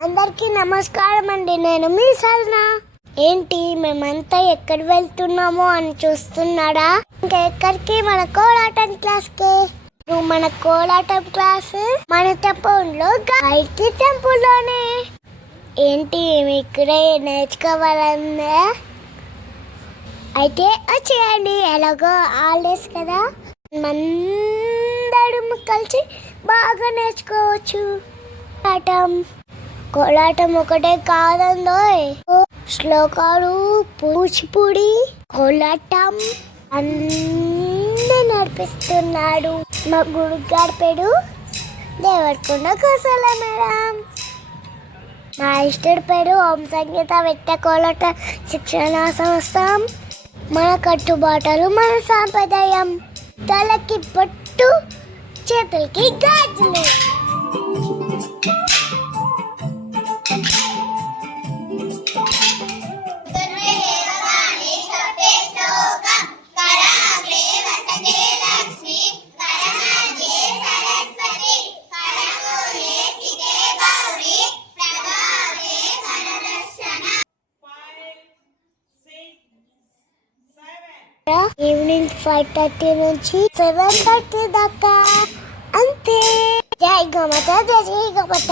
అందరికీ నమస్కారం అండి. నేను మీ సల్నా. ఏంటి మేమంతా ఎక్కడ వెళ్తున్నామో అని చూస్తున్నాడా? ఇంకా ఎక్కడికి? మన కోలాటం క్లాస్కి. మన కోలాటం క్లాస్ మన టెంపుల్లో గాయత్రి టెంపుల్లోనే. ఏంటి ఇక్కడే నేర్చుకోవాలన్నా? అయితే వచ్చేయండి. ఎలాగో హాలిడేస్ కదా, అందరం కలిసి బాగా నేర్చుకోవచ్చు. కోలాటం ఒకటే కాదండోయ్, శ్లోకాలు, కూచిపూడి, కోలాటం అన్నీ నడిపిస్తున్నాడు మా గురుగారి పేరు దేవరకొండ కుశల మేడం. మా ఇష్టడి పేరు ఓం సంగీత విద్య కోలాట శిక్షణ సంస్థ. మన కట్టుబాటలు మన సాంప్రదాయం. తలకి పట్టు, చేతులకి గాజులు. ఈవినింగ్ 5:30 నుంచి 7:30 దాకా అంతే. జై గమత, జై గమత.